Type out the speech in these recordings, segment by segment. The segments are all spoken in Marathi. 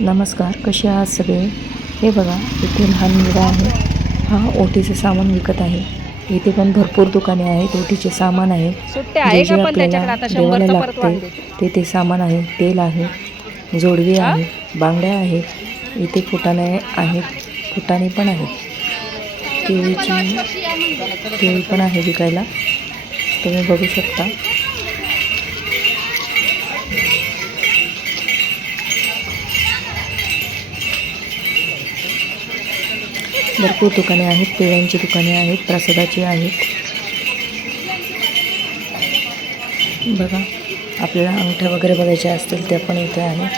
नमस्कार, कसे आहात सगळे? हे बघा, इथे लहान मुलगा आहे. हा ओटीचे सामान विकत आहे. इथे पण भरपूर दुकाने आहेत. ओटीचे सामान आहे. सुट्टे जे आहे का जे पण आपल्याला त्याच्याकडे आता देवाला 100चा परत लागते वांदे ते सामान आहे. तेल आहे, जोडवी हा आहे, बांगड्या आहेत. इथे फुटाणे आहेत, फुटाणे पण आहेत. केळी पण आहे विकायला, तुम्ही बघू शकता. भरपूर दुकाने आहेत. पेड्यांची दुकाने आहेत, प्रसादाची आहेत. बघा, आपल्याला अंगठ्या वगैरे बघायच्या असतील त्या पण इथे आहेत.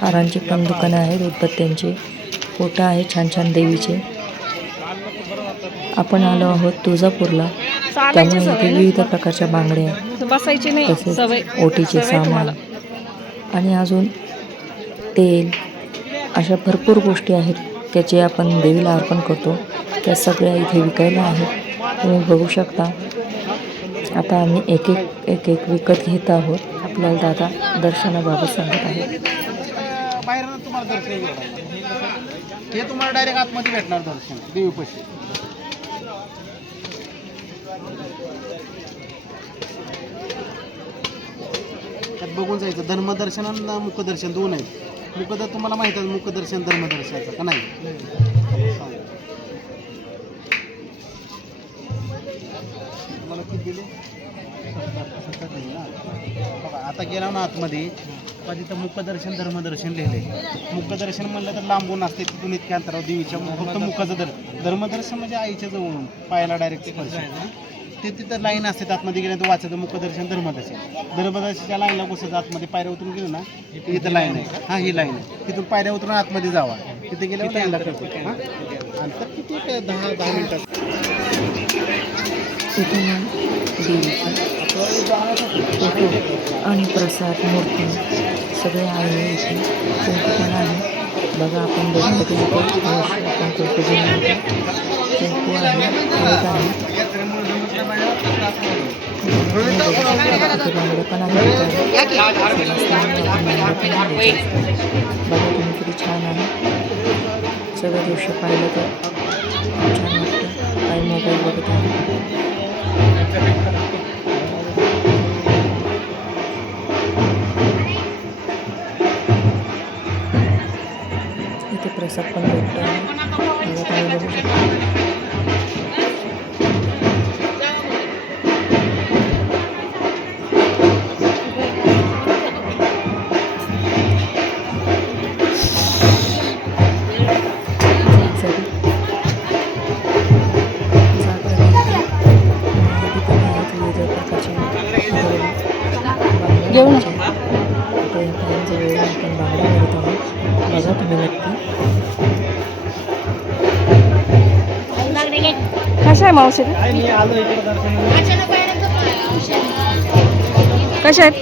हारांची पण दुकानं आहेत, उदबत्त्यांची फोटो आहे छान छान देवीचे. आपण आलो आहोत तुळजापूरला, त्यामुळे इथे विविध प्रकारच्या बांगड्या, बसायची नाही सवय, तसेच ओटीचे सवय सामान तुम्हाला. आणि अजून तेल, अशा भरपूर गोष्टी आहेत त्याचे आपण देवीला अर्पण करतो. त्या सगळ्या इथे विकायला आहेत, तुम्ही बघू शकता. आता आम्ही एक एक विकत घेत आहोत. आपल्याला दादा दर्शनाबाबत सांगत आहेत. बाहेरनं तुम्हाला दर्शन हे तुम्हाला डायरेक्ट आतमध्ये भेटणार दर्शन देवीपाशी. त्यात बघून जायचं. धर्मदर्शन आणि मुखदर्शन दोन आहेत. मुखदर्शन तुम्हाला माहिती आहे, मुखदर्शन धर्मदर्शनाचं का नाही? तुम्हाला किती दिले? बघा, आता गेला ना आतमध्ये, तिथं मुखदर्शन धर्मदर्शन लिहिले. मुखदर्शन म्हणलं तर लांबून असते, तिथून इतक्या अंतरावर देवीच्या फक्त मुखाचं धर्मदर्शन म्हणजे आईच्या जवळून पायाला डायरेक्ट स्पर्श. ते तिथं लाईन असते, आतमध्ये गेल्यानंतर वाचायचं मुखदर्शन धर्मदर्शनच्या लाईनला कसं आतमध्ये पायऱ्या उतरून गेलो ना, इथं लाईन आहे. हां, ही लाईन आहे. तिथून पायऱ्या उतरून आतमध्ये जावा, तिथे गेल्यावर लाईनला करतो. हां, अंतर किती? 10 मिनिटात. इथून देवीचे फोटो आणि प्रसाद मूर्ती सगळे आहे. इथे कुंकू पण आहे. बघा, आपण बघितलं की इथे आपण कुंकू घेऊन येतो. कुंकू आहे, हळद आहे. इथे बांगड्या पण आहेत. बघा तुम्ही किती छान आहे. सगळं दृश्य पाहिलं तर छान वाटतं. काही मोबाईल बघत आहे. इथे प्रसाद पण भेटतो आहे. मला काही बघू शकतो. घेऊन बघा तुम्ही नक्की. कशा आहे मावशी? कशा आहेत?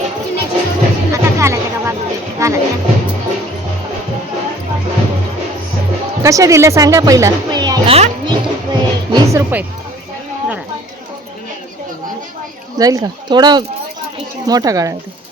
कशा दिल्या सांगा पहिला. 20 रुपये जाईल का? थोडा मोठा गाळा आहे.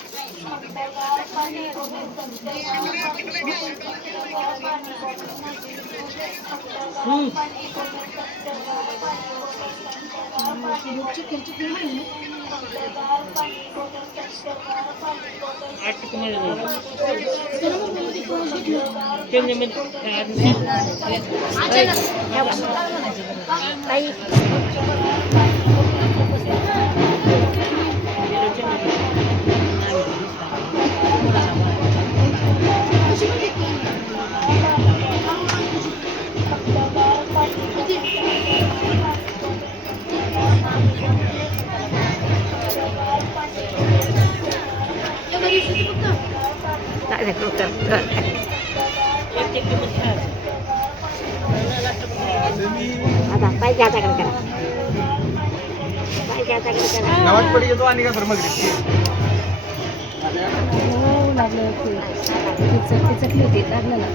गावात पडी येतो आणि का फरमग चटली होती लागलं ना.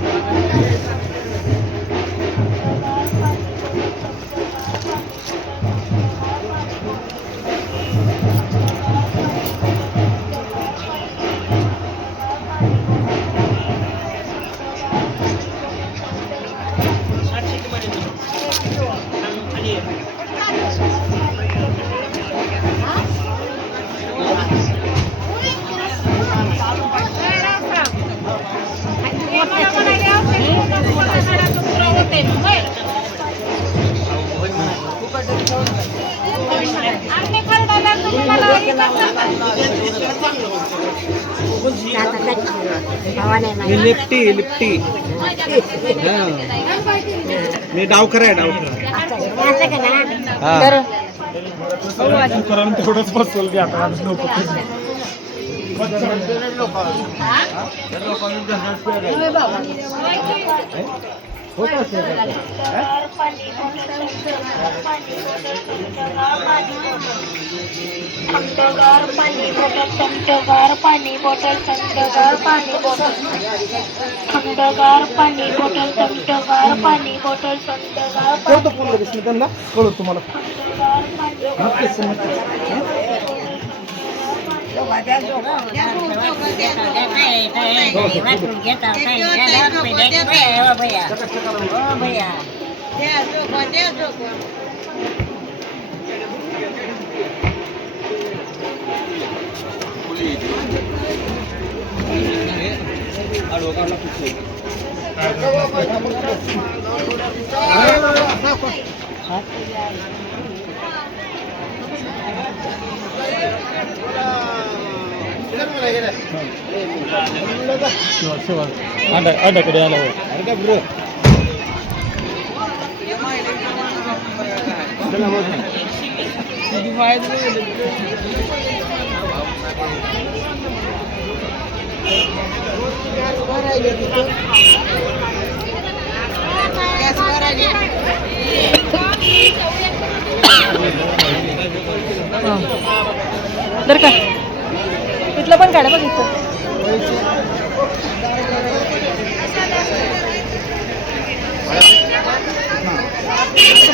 लिफ्टी लिफ्टी मी डावखरा आहे डावखरा तेवढंच बसवल की आता थंडगार पाणी बॉटल थंडगार पाणी बॉटल थंडगार पाणी बॉटल थंडगार पाणी बॉटल थंडगार पाणी बॉटल थंडगार करतो फोन लगेच मी त्यांना कळवतो तुम्हाला अड्डाकडे आला अरे का ब्रो बरं का इथलं पण काढा बघ इथं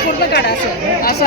पूर्ण काढा असं असं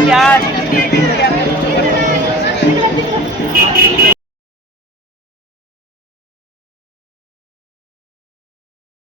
या